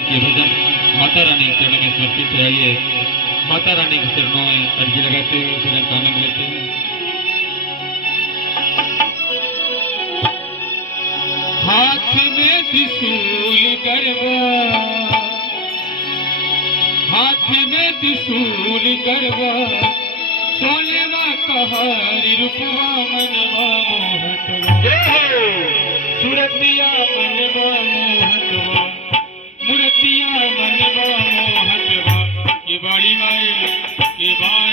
ये भजन माता रानी के चरणों में समर्पित है। आइए माता रानी के चरणों में अर्जी लगाते हुए भजन का आनंद लेते हैं। हाथ में त्रिशूल गरबा, हाथ में त्रिशूल गरबा, सोनेवा कहारी रूपवा मनवा मोहतवा, सुरतिया मनवा मोहतवा, मुरतिया मनवा मोहतवा, की बाड़ी माए की बाड़ी